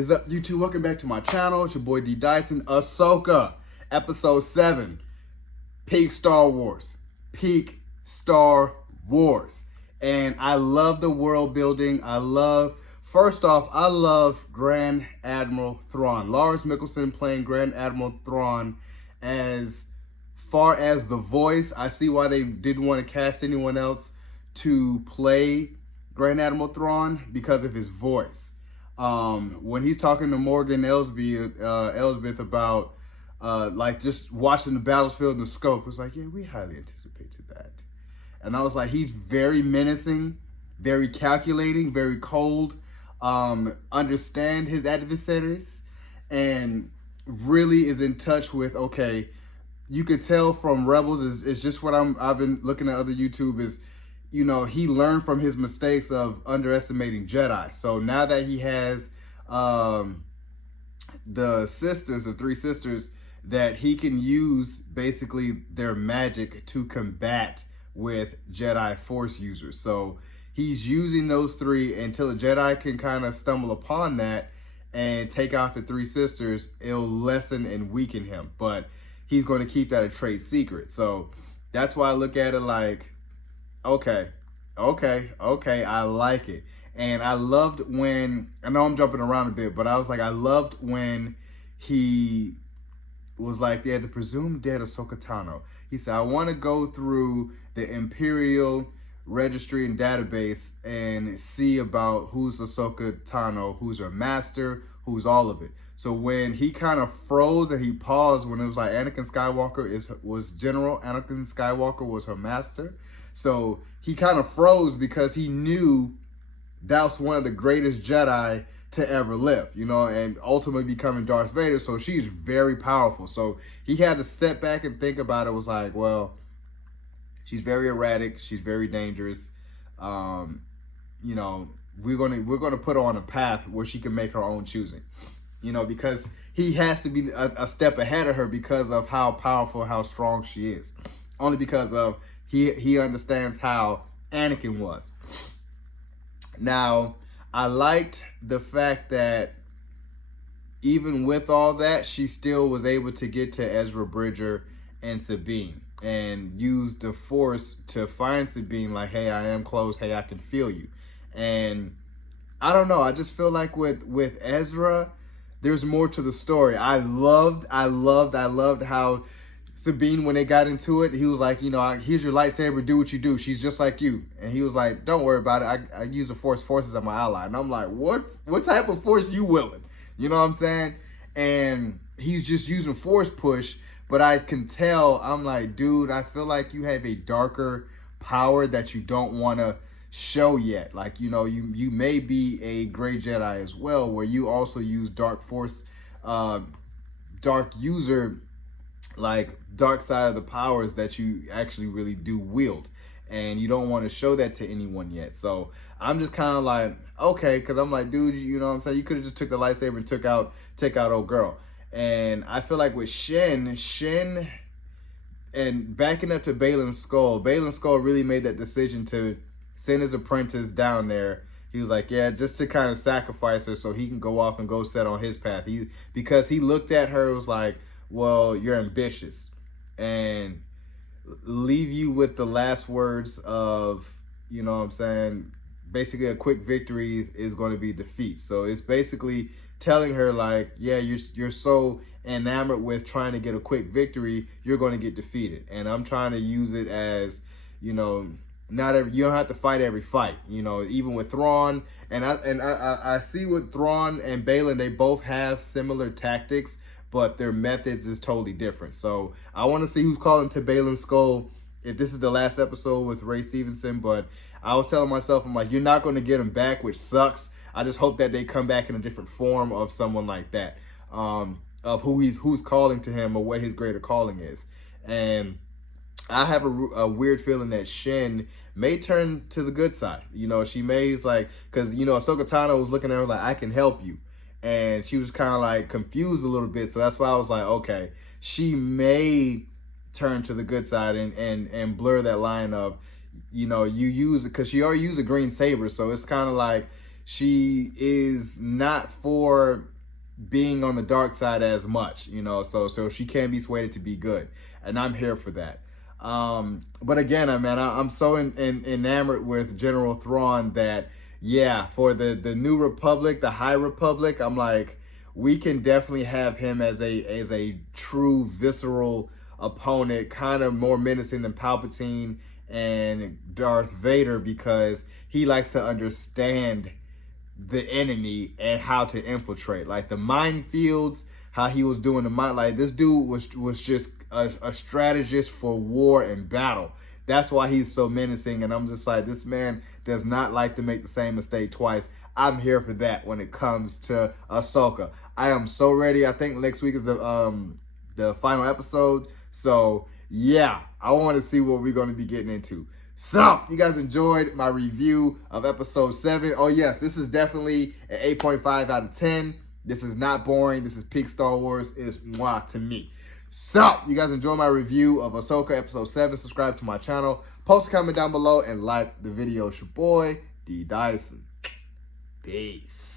is up, YouTube? Welcome back to my channel. It's your boy D Dyson. Ahsoka, episode 7. Peak Star Wars. Peak Star Wars. And I love the world building. First off, I love Grand Admiral Thrawn. Lars Mikkelsen playing Grand Admiral Thrawn. As far as the voice, I see why they didn't want to cast anyone else to play Grand Admiral Thrawn because of his voice. When he's talking to Morgan Elsbeth about like just watching the battlefield in the scope, it's like, yeah, we highly anticipated that. And I was like, he's very menacing, very calculating, very cold, understand his adversaries, and really is in touch with, okay, you could tell from Rebels is just what I've been looking at other YouTube is, you know, he learned from his mistakes of underestimating Jedi. So now that he has the three sisters, that he can use basically their magic to combat with Jedi Force users. So he's using those three until a Jedi can kind of stumble upon that and take out the three sisters. It'll lessen and weaken him, but he's going to keep that a trade secret. So that's why I look at it like, okay, I like it. And I loved when, I know I'm jumping around a bit, but I was like, I loved when he was like, yeah, the presumed dead AhsokaTano. He said, I want to go through the Imperial registry and database and see about who's AhsokaTano, who's her master, who's all of it. So when he kind of froze and he paused when it was like Anakin Skywalker was General, Anakin Skywalker was her master. So he kind of froze because he knew that was one of the greatest Jedi to ever live, you know, and ultimately becoming Darth Vader. So she's very powerful. So he had to step back and think about it. It was like, well, she's very erratic. She's very dangerous. You know, we're gonna put her on a path where she can make her own choosing, you know, because he has to be a step ahead of her because of how powerful, how strong she is. Only because of he understands how Anakin was. Now, I liked the fact that even with all that, she still was able to get to Ezra Bridger and Sabine and use the Force to find Sabine like, hey, I am close. Hey, I can feel you. And I don't know. I just feel like with Ezra, there's more to the story. I loved how Sabine, when they got into it, he was like, you know, here's your lightsaber, do what you do. She's just like you. And he was like, don't worry about it. I use the forces as my ally. And I'm like, what type of force you willing? You know what I'm saying? And he's just using force push. But I can tell, I'm like, dude, I feel like you have a darker power that you don't want to show yet. Like, you know, you may be a gray Jedi as well, where you also use dark force, dark user, like dark side of the powers that you actually really do wield, and you don't want to show that to anyone yet. So I'm just kind of like, okay, because I'm like, dude, you know what I'm saying, you could have just took the lightsaber and took out old girl. And I feel like with Shin and backing up to Baylan Skoll really made that decision to send his apprentice down there. He was like, yeah, just to kind of sacrifice her so he can go off and go set on his path. Because he looked at her, was like, well, you're ambitious, and leave you with the last words of, you know what I'm saying, basically a quick victory is going to be defeat. So it's basically telling her like, yeah, you're so enamored with trying to get a quick victory, you're going to get defeated. And I'm trying to use it as, you know, you don't have to fight every fight, you know, even with Thrawn. And I see with Thrawn and Baylan, they both have similar tactics, but their methods is totally different. So I want to see who's calling to Baylan Skoll if this is the last episode with Ray Stevenson. But I was telling myself, I'm like, you're not going to get him back, which sucks. I just hope that they come back in a different form of someone like that, of who's calling to him or what his greater calling is. And I have a weird feeling that Shin may turn to the good side. You know, she may, like, because, you know, AhsokaTano was looking at her like, I can help you. And she was kind of like confused a little bit. So that's why I was like, okay, she may turn to the good side and blur that line of, you know, you use it because she already used a green saber. So it's kind of like she is not for being on the dark side as much, you know, so she can be swayed to be good, and I'm here for that. But again, I'm so enamored with General Thrawn that, yeah, for the New Republic, the High Republic, I'm like, we can definitely have him as a true visceral opponent, kind of more menacing than Palpatine and Darth Vader, because he likes to understand the enemy and how to infiltrate, like the minefields, how he was doing the mine. Like, this dude was just a strategist for war and battle. That's why he's so menacing, and I'm just like, this man does not like to make the same mistake twice. I'm here for that when it comes to Ahsoka. I am so ready. I think next week is the final episode, so yeah, I want to see what we're going to be getting into. So, you guys enjoyed my review of episode 7. Oh yes, this is definitely an 8.5 out of 10. This is not boring. This is peak Star Wars. It's mwah to me. So, you guys enjoy my review of Ahsoka episode 7. Subscribe to my channel. Post a comment down below and like the video. It's your boy, D Dyson. Peace.